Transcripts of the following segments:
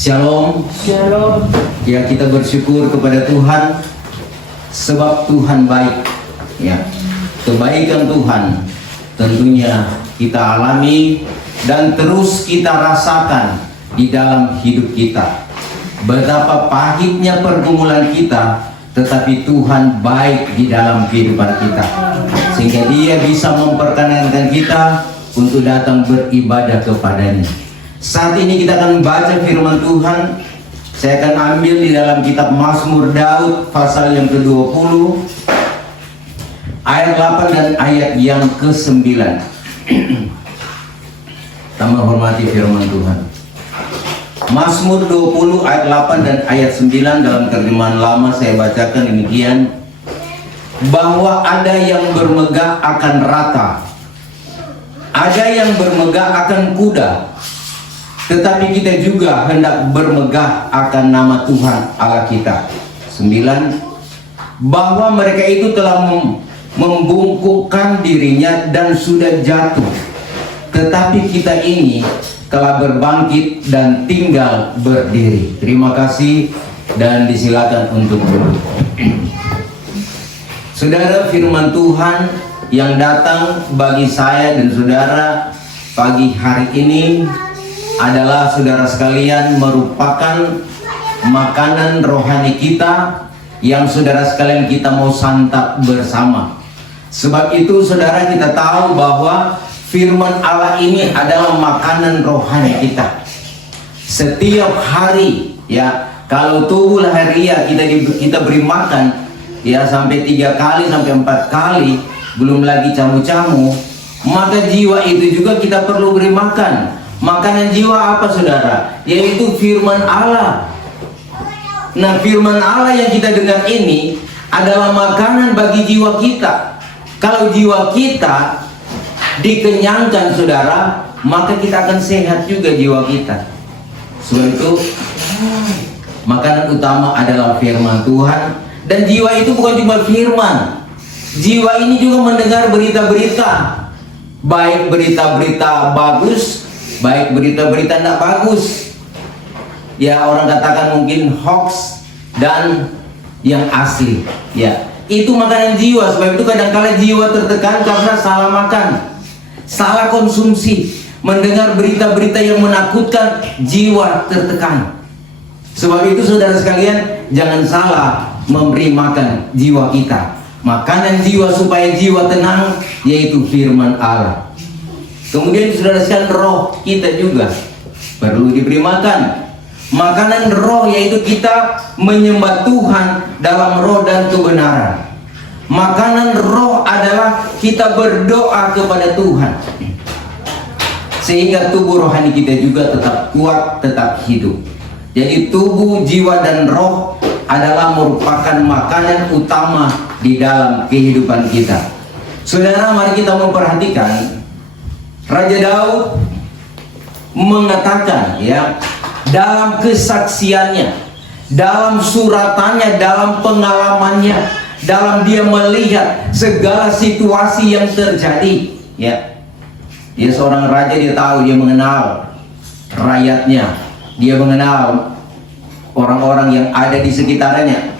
Shalom. Shalom. Ya, kita bersyukur kepada Tuhan sebab Tuhan baik. Ya, kebaikan Tuhan tentunya kita alami dan terus kita rasakan di dalam hidup kita. Betapa pahitnya pergumulan kita, tetapi Tuhan baik di dalam kehidupan kita, sehingga Dia bisa memperkenankan kita untuk datang beribadah kepadanya. Saat ini kita akan baca firman Tuhan. Saya akan ambil di dalam kitab Mazmur Daud pasal yang ke-20 ayat 8 dan ayat yang ke-9. Kita menghormati firman Tuhan. Mazmur 20 ayat 8 dan ayat 9 dalam terjemahan lama saya bacakan demikian. Bahwa ada yang bermegah akan rata, ada yang bermegah akan kuda, tetapi kita juga hendak bermegah akan nama Tuhan Allah kita. 9. Bahwa mereka itu telah membungkukkan dirinya dan sudah jatuh, tetapi kita ini telah berbangkit dan tinggal berdiri. Terima kasih dan disilakan untuk duduk. Saudara, firman Tuhan yang datang bagi saya dan saudara pagi hari ini adalah, saudara sekalian, merupakan makanan rohani kita yang saudara sekalian kita mau santap bersama. Sebab itu saudara, kita tahu bahwa firman Allah ini adalah makanan rohani kita. Setiap hari, ya, kalau tubuh lahiriah kita beri makan, ya, sampai 3 kali sampai 4 kali, belum lagi camu-camu, maka jiwa itu juga kita perlu beri makan. Makanan jiwa apa, saudara? Yaitu firman Allah. Nah, firman Allah yang kita dengar ini adalah makanan bagi jiwa kita. Kalau jiwa kita dikenyangkan, saudara, maka kita akan sehat juga jiwa kita. Sebab itu makanan utama adalah firman Tuhan. Dan jiwa itu bukan cuma firman. Jiwa ini juga mendengar berita-berita, baik berita-berita bagus, baik berita-berita tidak bagus. Ya, orang katakan mungkin hoax dan yang asli. Ya, itu makanan jiwa. Sebab itu kadang-kala jiwa tertekan karena salah makan, salah konsumsi, mendengar berita-berita yang menakutkan, jiwa tertekan. Sebab itu saudara sekalian, jangan salah memberi makan jiwa kita. Makanan jiwa supaya jiwa tenang, yaitu firman Allah. Kemudian saudara sekalian, roh kita juga perlu diberi makan. Makanan roh yaitu kita menyembah Tuhan dalam roh dan kebenaran. Makanan roh adalah kita berdoa kepada Tuhan, sehingga tubuh rohani kita juga tetap kuat, tetap hidup. Jadi tubuh, jiwa, dan roh adalah merupakan makanan utama di dalam kehidupan kita. Saudara, mari kita memperhatikan Raja Daud mengatakan, ya, dalam kesaksiannya, dalam suratannya, dalam pengalamannya, dalam dia melihat segala situasi yang terjadi, ya. Dia seorang raja, dia tahu, dia mengenal rakyatnya, dia mengenal orang-orang yang ada di sekitarnya.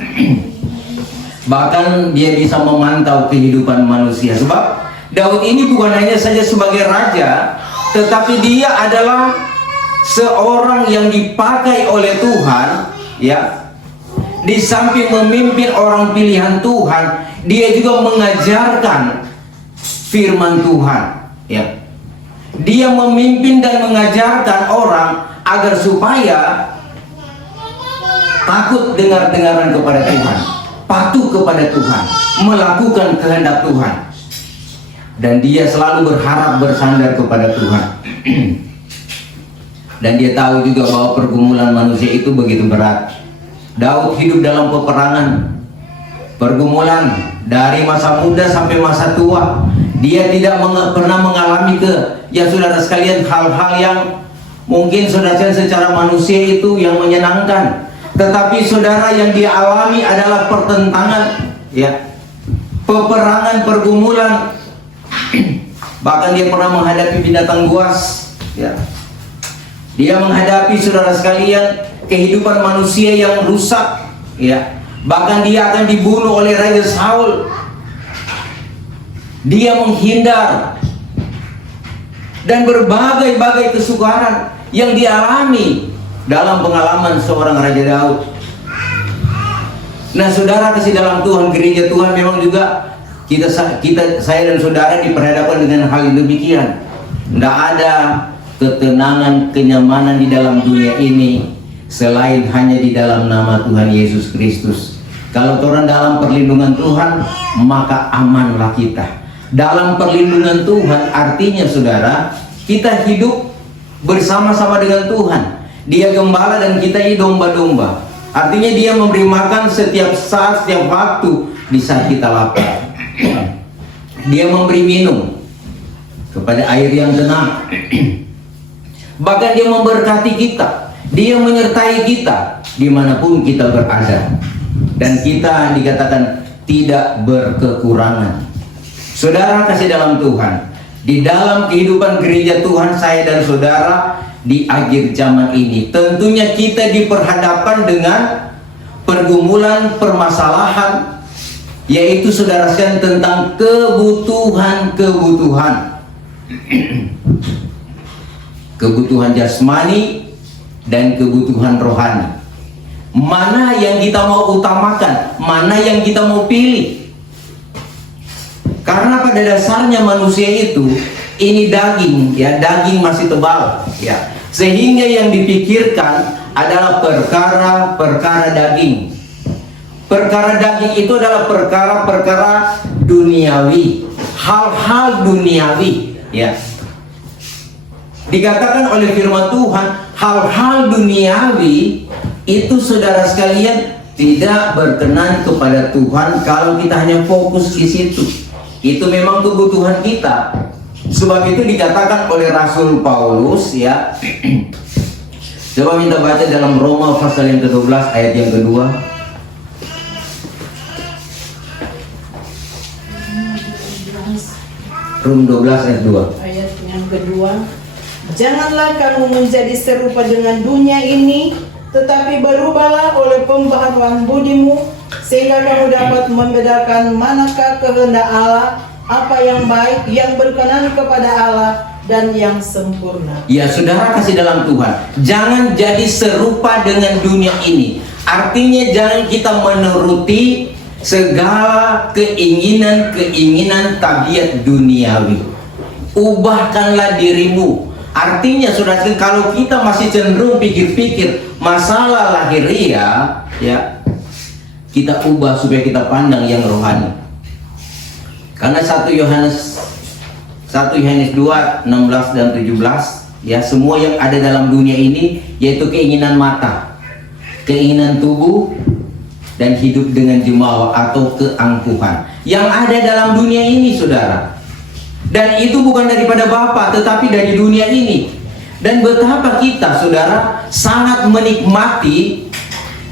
Bahkan dia bisa memantau kehidupan manusia. Sebab Daud ini bukan hanya saja sebagai raja, tetapi dia adalah seorang yang dipakai oleh Tuhan, ya. Di samping memimpin orang pilihan Tuhan, dia juga mengajarkan firman Tuhan, ya. Dia memimpin dan mengajarkan orang agar supaya takut dengar-dengaran kepada Tuhan, patuh kepada Tuhan, melakukan kehendak Tuhan. Dan dia selalu berharap bersandar kepada Tuhan. Dan dia tahu juga bahwa pergumulan manusia itu begitu berat. Daud hidup dalam peperangan, pergumulan dari masa muda sampai masa tua. Dia tidak pernah mengalami ya saudara sekalian, hal-hal yang mungkin saudara secara manusia itu yang menyenangkan. Tetapi saudara, yang dia alami adalah pertentangan, ya, peperangan, pergumulan. Bahkan dia pernah menghadapi binatang buas, ya. Dia menghadapi, saudara sekalian, kehidupan manusia yang rusak, ya. Bahkan dia akan dibunuh oleh Raja Saul. Dia menghindar, dan berbagai-bagai kesukaran yang dialami dalam pengalaman seorang Raja Daud. Nah, saudara kasih dalam Tuhan, gereja Tuhan memang juga saya dan saudara diperhadapkan dengan hal yang demikian. Tidak ada ketenangan, kenyamanan di dalam dunia ini selain hanya di dalam nama Tuhan Yesus Kristus. Kalau orang dalam perlindungan Tuhan, maka amanlah kita. Dalam perlindungan Tuhan artinya, saudara, kita hidup bersama-sama dengan Tuhan. Dia gembala dan kita ini domba-domba. Artinya dia memberi makan setiap saat, setiap waktu di saat kita lapar. Dia memberi minum kepada air yang tenang. Bahkan dia memberkati kita. Dia menyertai kita dimanapun kita berada. Dan kita dikatakan tidak berkekurangan. Saudara kasih dalam Tuhan, di dalam kehidupan gereja Tuhan, saya dan saudara di akhir zaman ini, tentunya kita diperhadapkan dengan pergumulan, permasalahan, yaitu saudara sekalian tentang kebutuhan kebutuhan jasmani dan kebutuhan rohani. Mana yang kita mau utamakan, mana yang kita mau pilih? Karena pada dasarnya manusia itu ini daging, ya, daging masih tebal, ya. Sehingga yang dipikirkan adalah perkara-perkara daging. Perkara daging itu adalah perkara-perkara duniawi, hal-hal duniawi, ya. Dikatakan oleh firman Tuhan, hal-hal duniawi itu, saudara sekalian, tidak berkenan kepada Tuhan kalau kita hanya fokus di situ. Itu memang kebutuhan kita. Sebab itu dikatakan oleh Rasul Paulus, ya. Coba minta baca dalam Roma pasal yang ke-12 ayat yang kedua. Rom 12 ayat 2. Ayat yang kedua. Janganlah kamu menjadi serupa dengan dunia ini, tetapi berubahlah oleh pembaharuan budimu, sehingga kamu dapat membedakan manakah kehendak Allah, apa yang baik, yang berkenan kepada Allah, dan yang sempurna. Ya, saudara kasih dalam Tuhan, jangan jadi serupa dengan dunia ini. Artinya jangan kita menuruti segala keinginan tabiat duniawi. Ubahkanlah dirimu. Artinya, saudara, kalau kita masih cenderung pikir-pikir masalah lahiriah, ya, kita ubah supaya kita pandang yang rohani. Karena 1 Yohanes 2, 16 dan 17, ya, semua yang ada dalam dunia ini, yaitu keinginan mata, keinginan tubuh, dan hidup dengan jumawa atau keangkuhan yang ada dalam dunia ini, saudara. Dan itu bukan daripada Bapa, tetapi dari dunia ini. Dan betapa kita, saudara, sangat menikmati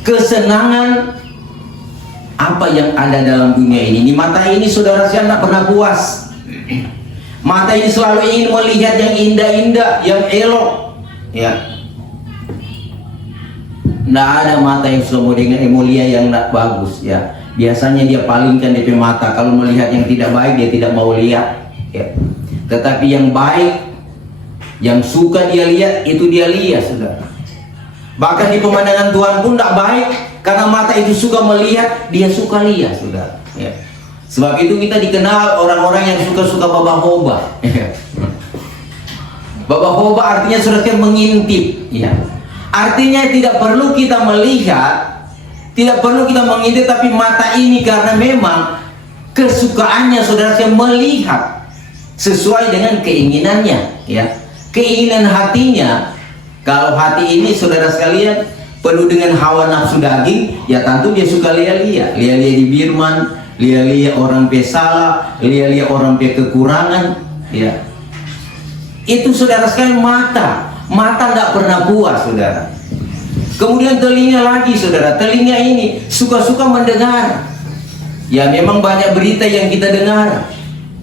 kesenangan apa yang ada dalam dunia ini. Di mata ini, saudara, saya tidak pernah puas. Mata ini selalu ingin melihat yang indah-indah, yang elok, ya. Tidak ada mata yang sudah dengan emulia yang tidak bagus, ya. Biasanya dia palingkan DP mata. Kalau melihat yang tidak baik, dia tidak mau lihat, ya. Tetapi yang baik, yang suka dia lihat, itu dia lihat, saudara. Bahkan di pemandangan Tuhan pun tidak baik, karena mata itu suka melihat, dia suka lihat, saudara, ya. Sebab itu kita dikenal orang-orang yang suka-suka baba-hoba. Baba-hoba artinya, saudara, mengintip, ya. Artinya tidak perlu kita melihat, tidak perlu kita mengintip, tapi mata ini karena memang kesukaannya, saudara, melihat sesuai dengan keinginannya, ya. Keinginan hatinya. Kalau hati ini, saudara sekalian, penuh dengan hawa nafsu daging, ya tentu dia suka lihat-lihat di firman, lihat orang salah, lihat orang kekurangan, ya. Itu, saudara sekalian, mata nggak pernah puas, saudara. Kemudian telinga lagi, saudara. Telinga ini suka-suka mendengar. Ya, memang banyak berita yang kita dengar,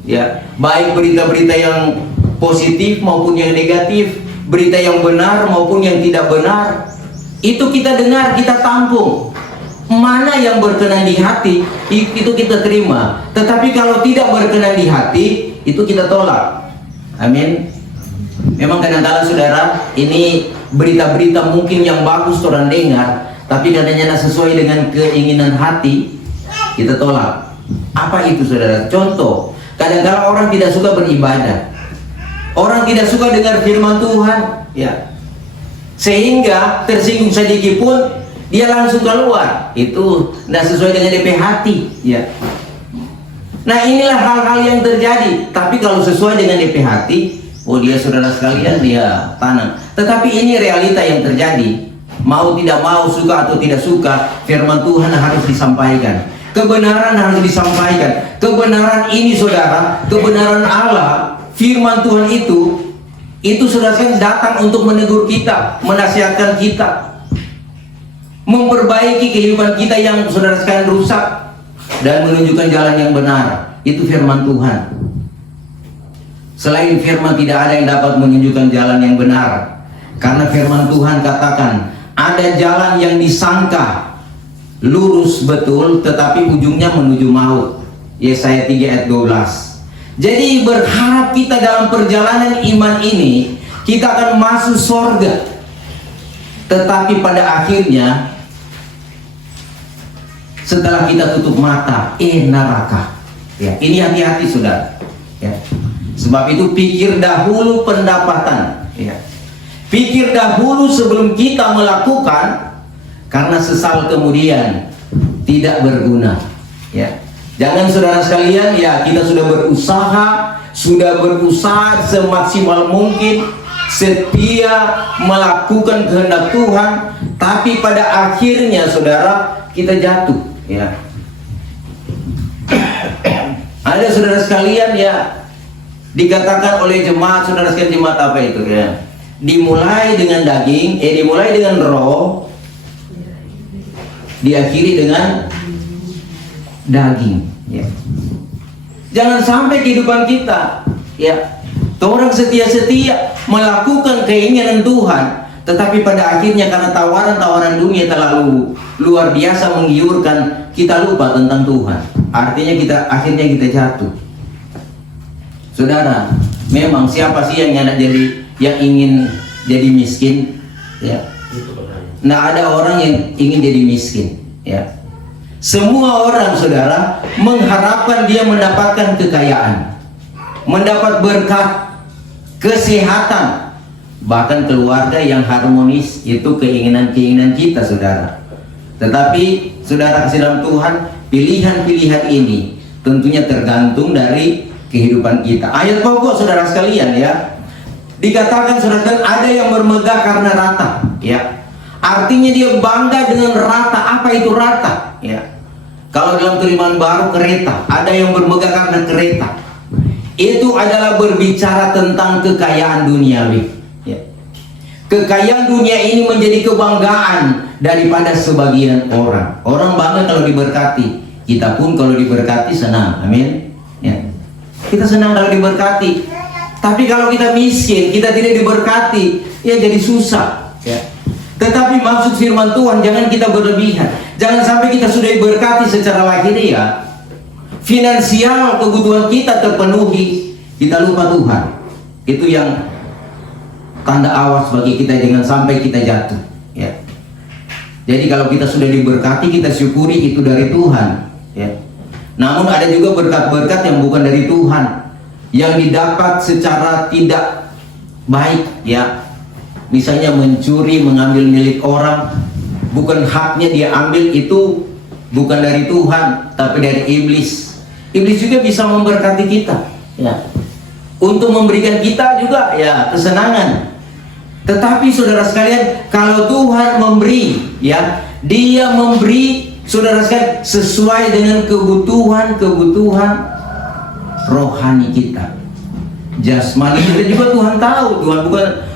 ya, baik berita-berita yang positif maupun yang negatif, berita yang benar maupun yang tidak benar. itu kita dengar, kita tampung. Mana yang berkenan di hati, itu kita terima. Tetapi kalau tidak berkenan di hati, itu kita tolak. Amin. Memang kadang-kadang saudara, ini berita-berita mungkin yang bagus orang dengar, tapi katanya sesuai dengan keinginan hati, kita tolak. Apa itu saudara? Contoh, kadang-kadang orang tidak suka beribadah, orang tidak suka dengar firman Tuhan, ya, sehingga tersinggung sedikit pun dia langsung keluar. Itu tidak sesuai dengan DP hati, ya. Nah, inilah hal-hal yang terjadi. Tapi kalau sesuai dengan DP hati, oh dia saudara sekalian, dia tanam. Tetapi ini realita yang terjadi. Mau tidak mau, suka atau tidak suka, firman Tuhan harus disampaikan. Kebenaran harus disampaikan. Kebenaran ini saudara, kebenaran Allah, firman Tuhan itu saudara sekalian datang untuk menegur kita, menasihatkan kita, memperbaiki kehidupan kita yang saudara sekalian rusak, dan menunjukkan jalan yang benar. Itu firman Tuhan. Selain firman tidak ada yang dapat menunjukkan jalan yang benar, karena firman Tuhan katakan ada jalan yang disangka lurus betul, tetapi ujungnya menuju maut. Yesaya 3 ayat 12. Jadi berharap kita dalam perjalanan iman ini kita akan masuk surga, tetapi pada akhirnya setelah kita tutup mata, neraka. Ya, ini hati-hati saudara. Ya. Sebab itu pikir dahulu pendapatan. Ya. Pikir dahulu sebelum kita melakukan, karena sesal kemudian tidak berguna. Ya. Jangan saudara sekalian, ya kita sudah berusaha semaksimal mungkin, setia melakukan kehendak Tuhan, tapi pada akhirnya saudara kita jatuh. Ya, ada saudara sekalian, ya dikatakan oleh jemaat, saudara sekalian, jemaat apa itu ya? Dimulai dengan daging, dimulai dengan roh, diakhiri dengan daging. Ya. Jangan sampai kehidupan kita, ya, orang setia-setia melakukan keinginan Tuhan, tetapi pada akhirnya karena tawaran-tawaran dunia terlalu luar biasa menggiurkan, kita lupa tentang Tuhan. Artinya akhirnya kita jatuh. Saudara, memang siapa sih yang ingin jadi miskin? Ya. Nah, ada orang yang ingin jadi miskin. Ya. Semua orang saudara mengharapkan dia mendapatkan kekayaan, mendapat berkat, kesehatan, bahkan keluarga yang harmonis. Itu keinginan-keinginan kita saudara. Tetapi saudara kasih dalam Tuhan, pilihan-pilihan ini tentunya tergantung dari kehidupan kita. Ayat pokok saudara sekalian, ya, dikatakan saudara sekalian, ada yang bermegah karena rata. Ya, artinya dia bangga dengan rata. Apa itu rata? Ya, kalau dalam terjemahan baru, kereta. Ada yang bermegah karena kereta. Itu adalah berbicara tentang kekayaan duniawi. Ya. Kekayaan dunia ini menjadi kebanggaan daripada sebagian orang. Orang bangga kalau diberkati. Kita pun kalau diberkati senang. Amin. Ya. Kita senang kalau diberkati. Tapi kalau kita miskin, kita tidak diberkati, ya jadi susah. Ya. Tetapi maksud firman Tuhan, jangan kita berlebihan. Jangan sampai kita sudah diberkati secara lahiriah, finansial kebutuhan kita terpenuhi, kita lupa Tuhan. Itu yang tanda awas bagi kita, jangan sampai kita jatuh. Ya. Jadi kalau kita sudah diberkati, kita syukuri, itu dari Tuhan. Ya. Namun ada juga berkat-berkat yang bukan dari Tuhan, yang didapat secara tidak baik. Ya. Misalnya mencuri, mengambil milik orang, bukan haknya dia ambil, itu bukan dari Tuhan, tapi dari iblis. Iblis juga bisa memberkati kita, ya, untuk memberikan kita juga, ya, kesenangan. Tetapi saudara sekalian, kalau Tuhan memberi, ya, Dia memberi saudara sekalian sesuai dengan kebutuhan rohani kita. Jasmani kita juga Tuhan tahu. Tuhan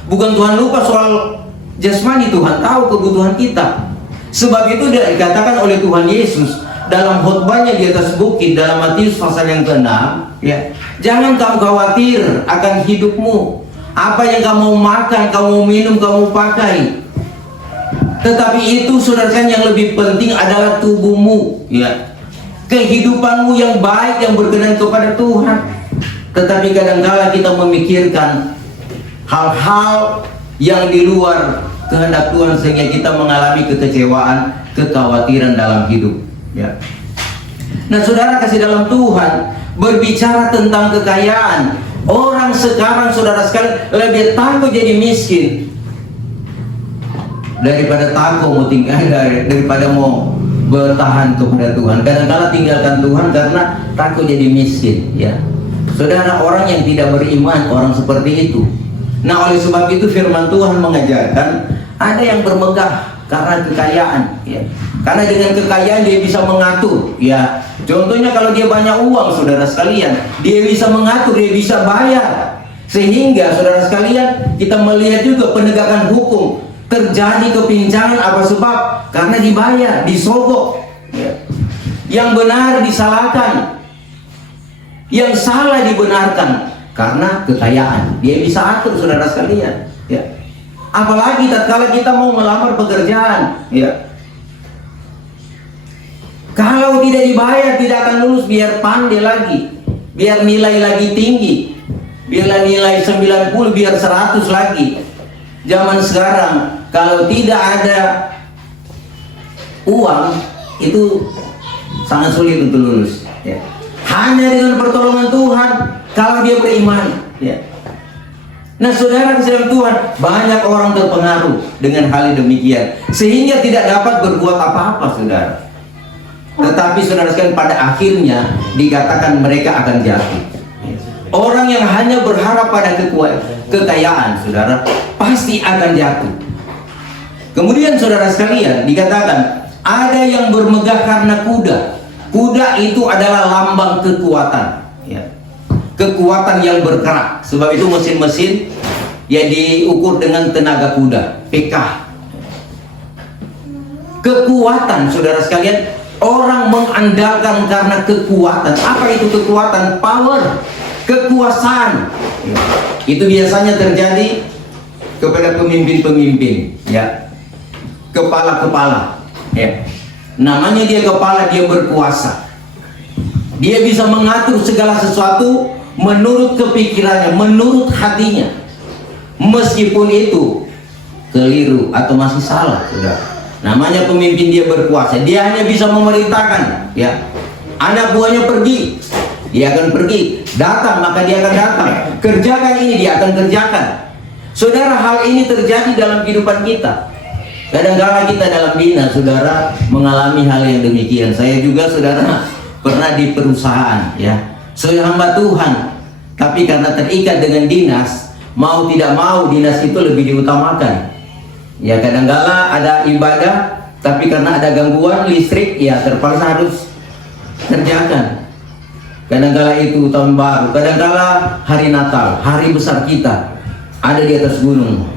bukan Tuhan lupa soal jasmani. Tuhan tahu kebutuhan kita. Sebab itu dikatakan oleh Tuhan Yesus dalam khotbahnya di atas bukit dalam Matius pasal yang ke-6, ya, jangan kamu khawatir akan hidupmu, apa yang kamu makan, kamu minum, kamu pakai. Tetapi itu saudara sekalian, yang lebih penting adalah tubuhmu, ya. Kehidupanmu yang baik, yang berkenan kepada Tuhan. Tetapi kadang-kala kita memikirkan hal-hal yang di luar kehendak Tuhan, sehingga kita mengalami kekecewaan, kekhawatiran dalam hidup, ya. Nah saudara kasih dalam Tuhan, berbicara tentang kekayaan, orang sekarang saudara sekalian lebih takut jadi miskin daripada takut mau tinggal, daripada mau bertahan kepada Tuhan. Kadang-kala tinggalkan Tuhan karena takut jadi miskin, ya. Saudara, orang yang tidak beriman, orang seperti itu. Nah oleh sebab itu firman Tuhan mengajarkan ada yang bermegah karena kekayaan, ya. Karena dengan kekayaan dia bisa mengatur, ya. Contohnya kalau dia banyak uang, saudara sekalian, dia bisa mengatur, dia bisa bayar. Sehingga saudara sekalian, kita melihat juga penegakan hukum terjadi kepincangan. Apa sebab? Karena dibayar, disogok, ya. Yang benar disalahkan, yang salah dibenarkan karena kekayaan. Dia bisa atur, saudara sekalian, ya. Apalagi tatkala kita mau melamar pekerjaan, ya. Kalau tidak dibayar tidak akan lulus, biar pandai lagi, biar nilai lagi tinggi, biar nilai 90, biar 100 lagi. Zaman sekarang kalau tidak ada uang itu sangat sulit untuk lulus, ya. Hanya dengan pertolongan Tuhan kalau dia beriman, ya. Nah saudara dalam Tuhan, banyak orang terpengaruh dengan hal demikian sehingga tidak dapat berbuat apa-apa, saudara. Tetapi saudara sekalian, pada akhirnya dikatakan mereka akan jatuh. Orang yang hanya berharap pada kekayaan, saudara, pasti akan jatuh. Kemudian saudara sekalian, dikatakan ada yang bermegah karena kuda. Kuda itu adalah lambang kekuatan, ya. Kekuatan yang bergerak. Sebab itu mesin-mesin ya diukur dengan tenaga kuda, PK. Kekuatan, saudara sekalian, orang mengandalkan karena kekuatan. Apa itu kekuatan? Power, kekuasaan. Itu biasanya terjadi kepada pemimpin-pemimpin, ya. Kepala-kepala, ya. Namanya dia kepala, dia berkuasa. Dia bisa mengatur segala sesuatu menurut kepikirannya, menurut hatinya. Meskipun itu keliru atau masih salah, saudara. Namanya pemimpin, dia berkuasa. Dia hanya bisa memerintahkan, ya. Anak buahnya pergi, dia akan pergi. Datang, maka dia akan datang. Kerjakan ini, dia akan kerjakan. Saudara, hal ini terjadi dalam kehidupan kita. Kadang-kala kita dalam dinas, saudara, mengalami hal yang demikian. Saya juga, saudara, pernah di perusahaan, ya. Saya hamba Tuhan, tapi karena terikat dengan dinas, mau tidak mau dinas itu lebih diutamakan. Ya, kadang-kala ada ibadah, tapi karena ada gangguan listrik, ya terpaksa harus kerjakan. Kadang-kala itu tahun baru, kadang-kala hari Natal, hari besar kita, ada di atas gunung,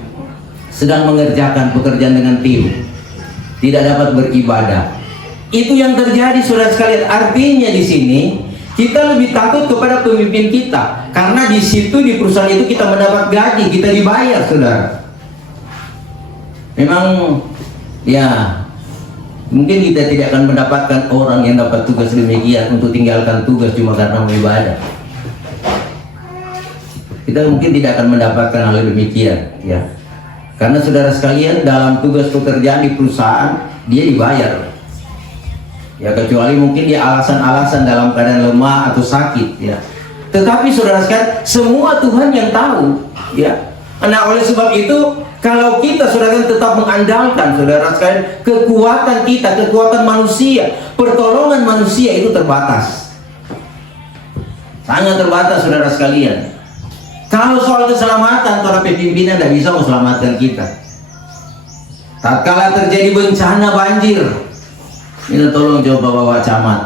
sedang mengerjakan pekerjaan dengan tim, tidak dapat beribadah. Itu yang terjadi, saudara sekalian. Artinya di sini kita lebih takut kepada pemimpin kita, karena di situ, di perusahaan itu kita mendapat gaji, kita dibayar, saudara. Memang ya mungkin kita tidak akan mendapatkan orang yang dapat tugas demikian untuk tinggalkan tugas cuma karena mau ibadah. Kita mungkin tidak akan mendapatkan hal demikian, ya. Karena saudara sekalian, dalam tugas pekerjaan di perusahaan dia dibayar, ya, kecuali mungkin dia alasan-alasan dalam keadaan lemah atau sakit, ya. Tetapi saudara sekalian, semua Tuhan yang tahu, ya. Nah oleh sebab itu, kalau kita saudara tetap mengandalkan, saudara sekalian, kekuatan kita, kekuatan manusia, pertolongan manusia itu terbatas, sangat terbatas, saudara sekalian. Kalau soal keselamatan, para pimpinan tidak bisa menyelamatkan kita. Tatkala terjadi bencana banjir, minta tolong coba Bapak Camat,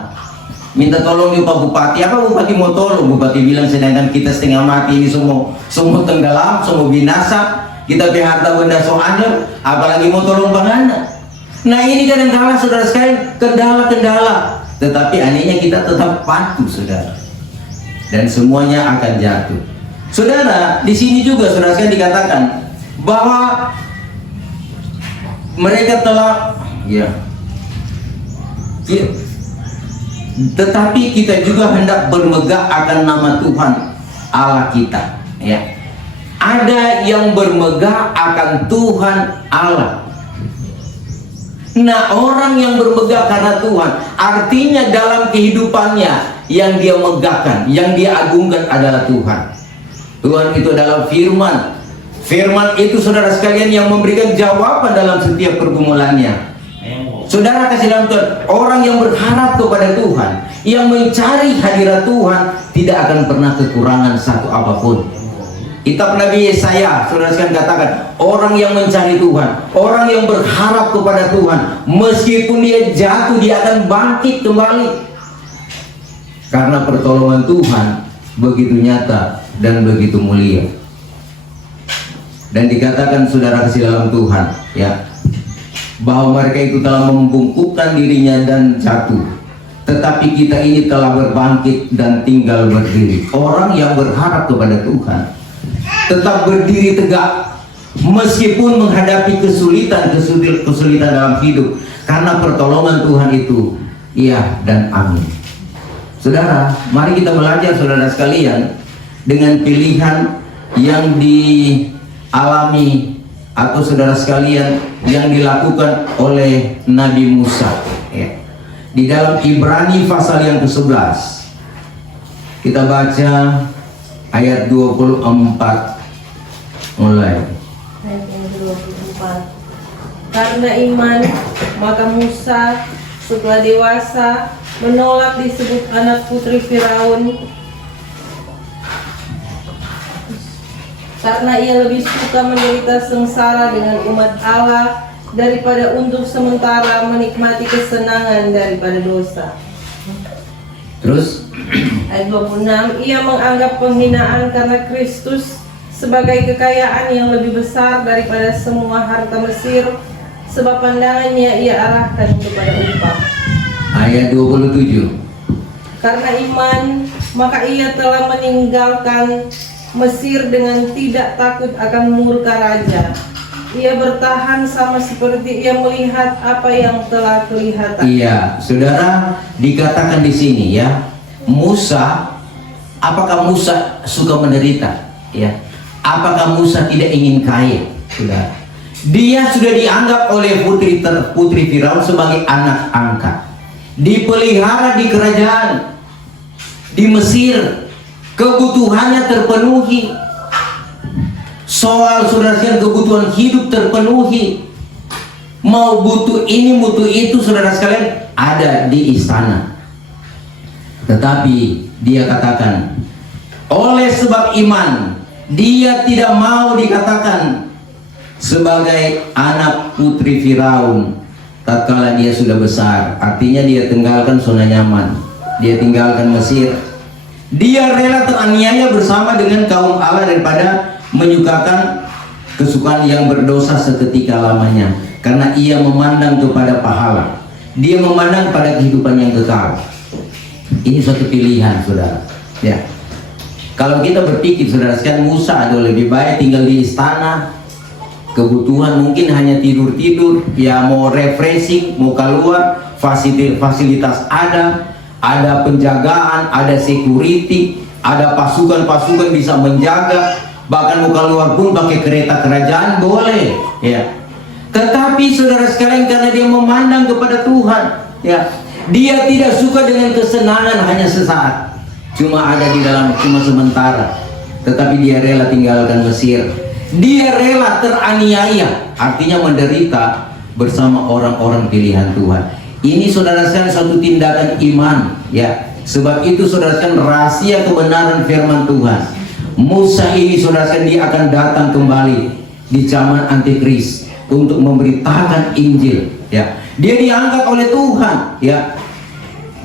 minta tolong Pak Bupati. Apa Bupati mau tolong? Bupati bilang sedangkan kita setengah mati ini, semua tenggelam, semua binasa, kita harta benda soalnya, apalagi mau tolong bagaimana? Nah ini kadang-kala saudara sekalian, kendala-kendala. Tetapi anehnya kita tetap patuh, saudara, dan semuanya akan jatuh. Saudara, di sini juga saudara sekalian dikatakan bahwa mereka telah ya. Tetapi kita juga hendak bermegah akan nama Tuhan Allah kita, ya. Ada yang bermegah akan Tuhan Allah. Nah, orang yang bermegah karena Tuhan, artinya dalam kehidupannya yang dia megahkan, yang dia agungkan adalah Tuhan. Tuhan itu adalah firman. Firman itu, saudara sekalian, yang memberikan jawaban dalam setiap pergumulannya. Saudara kasih dalam Tuhan, orang yang berharap kepada Tuhan, yang mencari hadirat Tuhan, tidak akan pernah kekurangan satu apapun. Kitab Nabi Yesaya, saudara sekalian, katakan, orang yang mencari Tuhan, orang yang berharap kepada Tuhan, meskipun dia jatuh, dia akan bangkit kembali. Karena pertolongan Tuhan begitu nyata dan begitu mulia. Dan dikatakan, saudara kasih dalam Tuhan, ya, bahwa mereka itu telah membungkukkan dirinya dan jatuh, tetapi kita ini telah berbangkit dan tinggal berdiri. Orang yang berharap kepada Tuhan tetap berdiri tegak meskipun menghadapi kesulitan dalam hidup, karena pertolongan Tuhan itu iya dan amin. Saudara, mari kita belajar, saudara sekalian, dengan pilihan yang dialami atau saudara sekalian yang dilakukan oleh Nabi Musa, ya. Di dalam Ibrani pasal yang ke-11 kita baca ayat 24 mulai. Ayat yang 24. Karena iman, maka Musa setelah dewasa menolak disebut anak putri Firaun, karena ia lebih suka menderita sengsara dengan umat Allah daripada untuk sementara menikmati kesenangan daripada dosa. Terus Ayat 26, ia menganggap penghinaan karena Kristus sebagai kekayaan yang lebih besar daripada semua harta Mesir, sebab pandangannya ia arahkan kepada upah. ayat 27. Karena iman, maka ia telah meninggalkan Mesir dengan tidak takut akan murka raja. Ia bertahan sama seperti ia melihat apa yang telah kelihatan. Iya, saudara, dikatakan di sini, ya, Musa, apakah Musa suka menderita? Ya, apakah Musa tidak ingin kaya? Saudara, dia sudah dianggap oleh putri Firaun sebagai anak angkat, dipelihara di kerajaan di Mesir, kebutuhannya terpenuhi. Soal, saudara sekalian, kebutuhan hidup terpenuhi. Mau butuh ini, butuh itu, saudara sekalian, ada di istana. Tetapi dia katakan, oleh sebab iman, dia tidak mau dikatakan sebagai anak putri Firaun tatkala dia sudah besar. Artinya dia tinggalkan zona nyaman, dia tinggalkan Mesir. Dia rela teraniaya bersama dengan kaum Allah daripada menyukakan kesukaan yang berdosa seketika lamanya, karena ia memandang kepada pahala, dia memandang pada kehidupan yang kekal. Ini suatu pilihan, saudara, ya. Kalau kita berpikir, saudara sekalian, Musa adalah lebih baik tinggal di istana, kebutuhan mungkin hanya tidur-tidur, ya, mau refreshing, mau keluar, fasilitas ada penjagaan, ada security, ada pasukan bisa menjaga, bahkan mau keluar pun pakai kereta kerajaan boleh, ya. Tetapi saudara sekalian, karena dia memandang kepada Tuhan, ya, dia tidak suka dengan kesenangan hanya sesaat, cuma ada di dalam, cuma sementara. Tetapi dia rela tinggalkan Mesir, dia rela teraniaya, artinya menderita bersama orang-orang pilihan Tuhan. Ini, saudara sekalian, suatu tindakan iman, ya. Sebab itu, saudara sekalian, rahasia kebenaran firman Tuhan, Musa ini, saudara sekalian, dia akan datang kembali di zaman antikris untuk memberitakan Injil, ya. Dia diangkat oleh Tuhan, ya.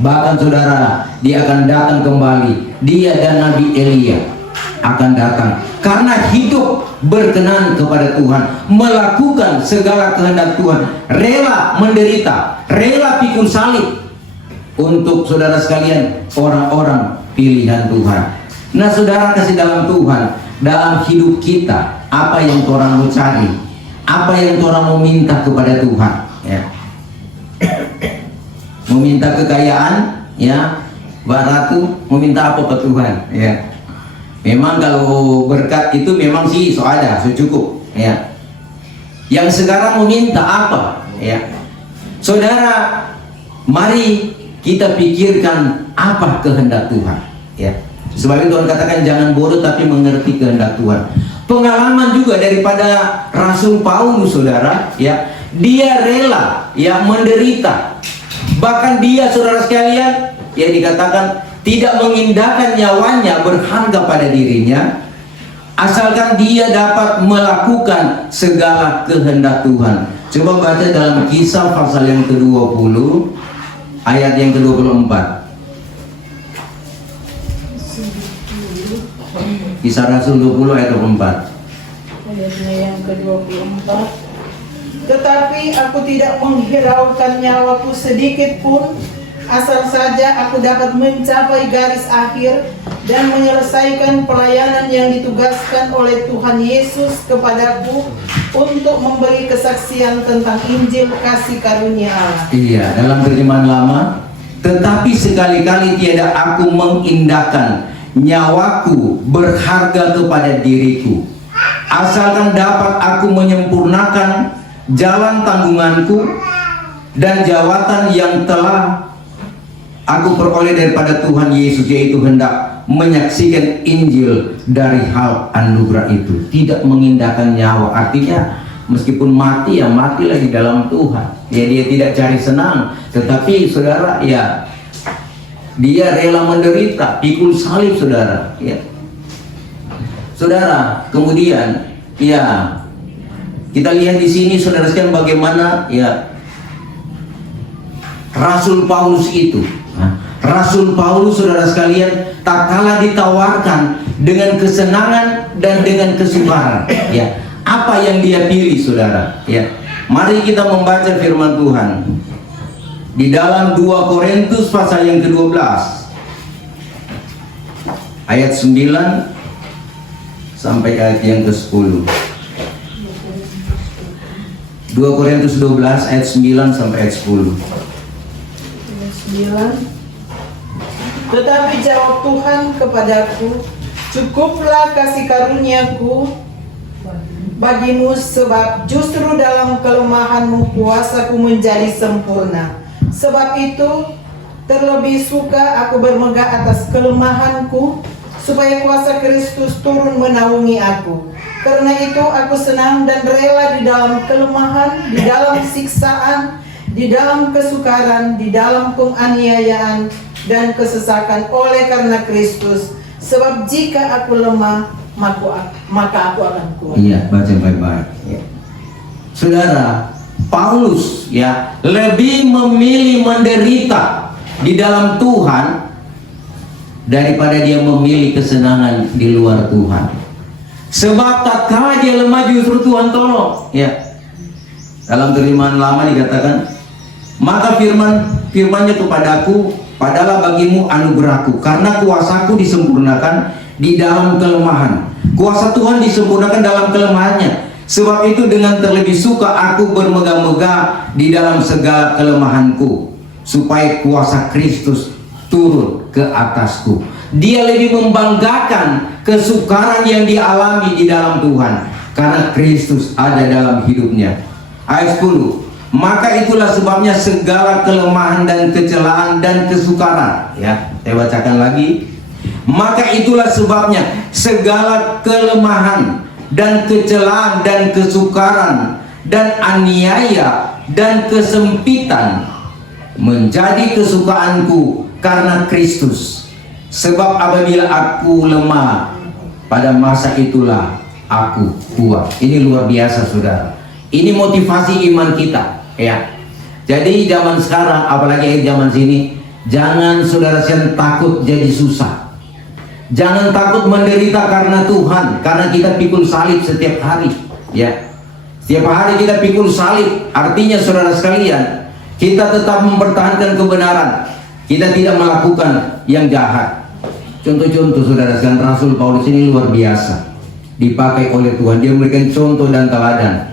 Bahkan, saudara, dia akan datang kembali. Dia dan Nabi Elia akan datang karena hidup berkenan kepada Tuhan, melakukan segala kehendak Tuhan, rela menderita, rela pikul salib untuk, saudara sekalian, orang-orang pilihan Tuhan. Nah, saudara kasih dalam Tuhan, dalam hidup kita, apa yang orang mau cari? apa yang orang mau minta kepada Tuhan, ya. Meminta kekayaan, ya, Mbak Ratu, meminta apa ke Tuhan, ya. Memang kalau berkat itu memang sih so ada, so cukup, ya. Yang sekarang meminta apa, ya. Saudara, mari kita pikirkan apa kehendak Tuhan, ya. Sebab itu Tuhan katakan jangan bodoh tapi mengerti kehendak Tuhan. Pengalaman juga daripada Rasul Paulus, saudara, ya, dia rela, ya, menderita. Bahkan dia, saudara sekalian, ya, dikatakan tidak mengindahkan nyawanya berharga pada dirinya, asalkan dia dapat melakukan segala kehendak Tuhan. Coba baca dalam Kisah pasal yang ke-20 ayat yang ke-24. Kisah Rasul 20 ayat 24. Ayatnya yang ke-24. Tetapi aku tidak menghiraukan nyawaku sedikit pun, asal saja aku dapat mencapai garis akhir dan menyelesaikan pelayanan yang ditugaskan oleh Tuhan Yesus kepadaku untuk memberi kesaksian tentang Injil kasih karunia Allah. Iya, dalam terjemahan lama, tetapi sekali-kali tiada aku mengindahkan nyawaku berharga kepada diriku, asalkan dapat aku menyempurnakan jalan tanggunganku dan jawatan yang telah aku peroleh daripada Tuhan Yesus, yaitu hendak menyaksikan Injil dari hal anugerah itu. Tidak mengindahkan nyawa, artinya meskipun mati, ya mati lagi dalam Tuhan, ya. Dia tidak cari senang, tetapi saudara, ya, dia rela menderita, pikul salib, saudara, ya. Saudara, kemudian, ya, kita lihat di sini, saudara sekalian, bagaimana, ya, Rasul Paulus itu. Rasul Paulus, saudara sekalian, tak kalah ditawarkan dengan kesenangan dan dengan kesukaran, ya. Apa yang dia pilih, saudara, ya. Mari kita membaca firman Tuhan di dalam 2 Korintus pasal yang ke-12 ayat 9 sampai ayat yang ke-10. 2 Korintus 12 ayat 9 sampai ayat 10. 9. Tetapi jawab Tuhan kepadaku, cukuplah kasih karuniaku bagimu, sebab justru dalam kelemahanmu kuasaku menjadi sempurna. Sebab itu terlebih suka aku bermegah atas kelemahanku, supaya kuasa Kristus turun menaungi aku. Karena itu aku senang dan rela di dalam kelemahan, di dalam siksaan, di dalam kesukaran, di dalam penganiayaan dan kesesakan oleh karena Kristus. Sebab jika aku lemah, maka aku akan kuat. Iya, baca baik-baik, ya. Saudara, Paulus, ya, lebih memilih menderita di dalam Tuhan daripada dia memilih kesenangan di luar Tuhan. Sebab tak kalah dia lemah, justru Tuhan tolong, ya. Dalam terjemahan lama dikatakan, maka firman-nya kepadaku, padalah bagimu anugerahku, karena kuasaku disempurnakan di dalam kelemahan. Kuasa Tuhan disempurnakan dalam kelemahannya. Sebab itu dengan terlebih suka aku bermegah-megah di dalam segala kelemahanku, supaya kuasa Kristus turun ke atasku. Dia lebih membanggakan kesukaran yang dialami di dalam Tuhan, karena Kristus ada dalam hidupnya. Ayat 10. Maka itulah sebabnya segala kelemahan dan kecelaan dan kesukaran, ya, saya bacakan lagi. Maka itulah sebabnya segala kelemahan dan kecelaan dan kesukaran dan aniaya dan kesempitan menjadi kesukaanku karena Kristus. Sebab apabila aku lemah, pada masa itulah aku kuat. Ini luar biasa, saudara. Ini motivasi iman kita, ya. Jadi zaman sekarang, apalagi zaman sini, jangan saudara sekalian takut jadi susah. Jangan takut menderita karena Tuhan, karena kita pikul salib setiap hari, ya. Setiap hari kita pikul salib, artinya saudara sekalian, kita tetap mempertahankan kebenaran. Kita tidak melakukan yang jahat. Contoh-contoh saudara sekalian, Rasul Paulus ini luar biasa, dipakai oleh Tuhan. Dia memberikan contoh dan teladan.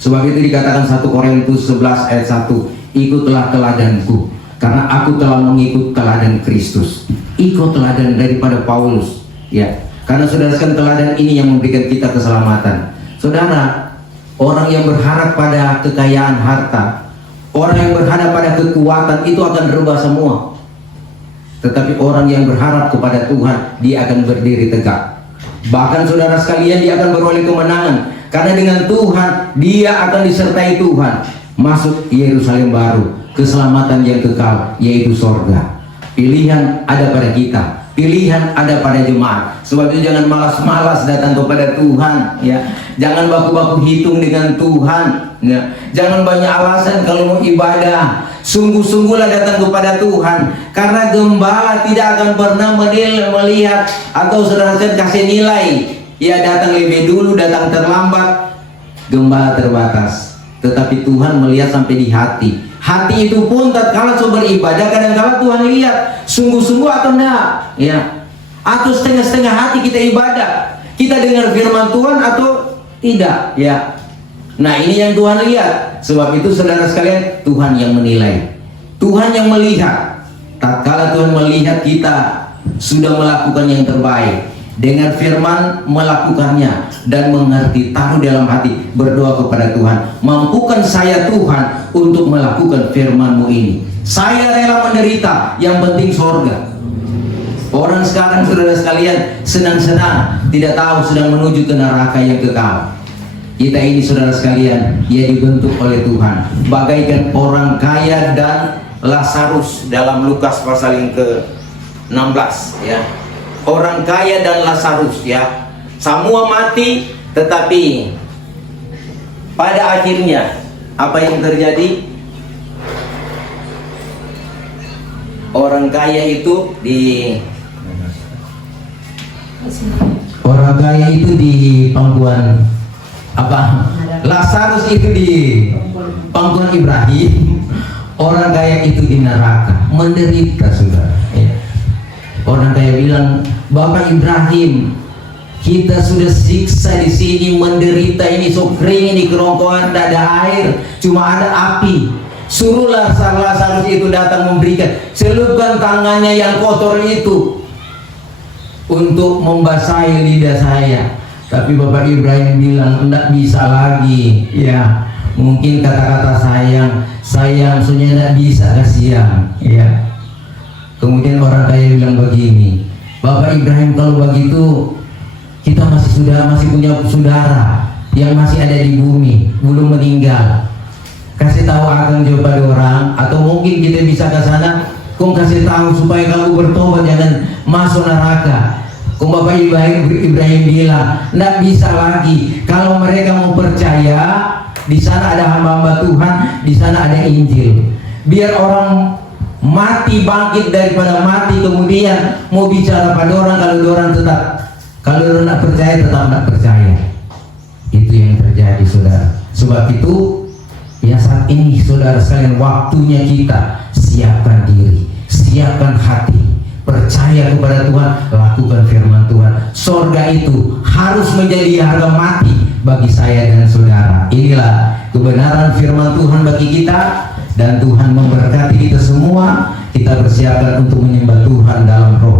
Sebab itu dikatakan 1 Korintus 11 ayat 1, ikutlah teladanku, karena aku telah mengikut teladan Kristus. Ikut teladan daripada Paulus, ya. Karena saudara sekalian, teladan ini yang memberikan kita keselamatan. Saudara, orang yang berharap pada kekayaan harta, orang yang berharap pada kekuatan, itu akan berubah semua. Tetapi orang yang berharap kepada Tuhan, dia akan berdiri tegak. Bahkan saudara sekalian, dia akan beroleh kemenangan. Karena dengan Tuhan, dia akan disertai Tuhan masuk Yerusalem baru, keselamatan yang kekal, yaitu sorga. Pilihan ada pada kita, pilihan ada pada jemaat. Sebab itu jangan malas-malas datang kepada Tuhan, ya. Jangan baku-baku hitung dengan Tuhan, ya. Jangan banyak alasan kalau mau ibadah. Sungguh-sungguhlah datang kepada Tuhan, karena gembala tidak akan pernah melihat atau saudara kasih nilai. Ya, datang lebih dulu, datang terlambat, gembala terbatas. Tetapi Tuhan melihat sampai di hati. Hati itu pun tatkala coba beribadah, kadang-kala Tuhan lihat sungguh-sungguh atau enggak, ya. Atau setengah-setengah hati kita ibadah, kita dengar firman Tuhan atau tidak, ya. Nah, ini yang Tuhan lihat. Sebab itu saudara sekalian, Tuhan yang menilai, Tuhan yang melihat. Tatkala Tuhan melihat kita sudah melakukan yang terbaik, dengan firman melakukannya dan mengerti, taruh dalam hati, berdoa kepada Tuhan, mampukan saya Tuhan untuk melakukan firman-Mu ini. Saya rela menderita, yang penting sorga. Orang sekarang saudara sekalian senang-senang, tidak tahu sedang menuju ke neraka yang kekal. Kita ini saudara sekalian, ia dibentuk oleh Tuhan bagaikan orang kaya dan Lazarus dalam Lukas pasal yang ke-16, ya. Orang kaya dan Lazarus, ya, semua mati, tetapi pada akhirnya apa yang terjadi? Orang kaya itu di pangkuan apa? Lazarus itu di pangkuan Ibrahim. Orang kaya itu di neraka, menderita, saudara, ya. Orang kaya bilang, Bapak Ibrahim, kita sudah siksa di sini, menderita ini, so kering ini, kerongkongan, tidak ada air, cuma ada api. Suruhlah Lazarus itu datang memberikan, celupkan tangannya yang kotor itu untuk membasahi lidah saya. Tapi Bapak Ibrahim bilang, tidak bisa lagi, ya. Mungkin kata-kata sayang, sudah tidak bisa, kasihan, ya. Kemudian orang kaya bilang begini, Bapak Ibrahim, kalau begitu kita masih punya saudara yang masih ada di bumi, belum meninggal. Kasih tahu akan kepada orang, atau mungkin kita bisa ke sana, kong kasih tahu supaya kamu bertobat, jangan masuk neraka. Kong Bapak Ibrahim bilang, tidak bisa lagi. Kalau mereka mau percaya, di sana ada hamba-hamba Tuhan, di sana ada Injil. Biar orang mati bangkit daripada mati, kemudian mau bicara pada orang, kalau orang tidak percaya, tetap tidak percaya. Itu yang terjadi, saudara. Sebab itu, ya, saat ini saudara sekalian, waktunya kita siapkan diri, siapkan hati, percaya kepada Tuhan, lakukan firman Tuhan. Sorga itu harus menjadi harga mati bagi saya dan saudara. Inilah kebenaran firman Tuhan bagi kita, dan Tuhan memberkati kita semua. Kita bersiapkan untuk menyembah Tuhan dalam roh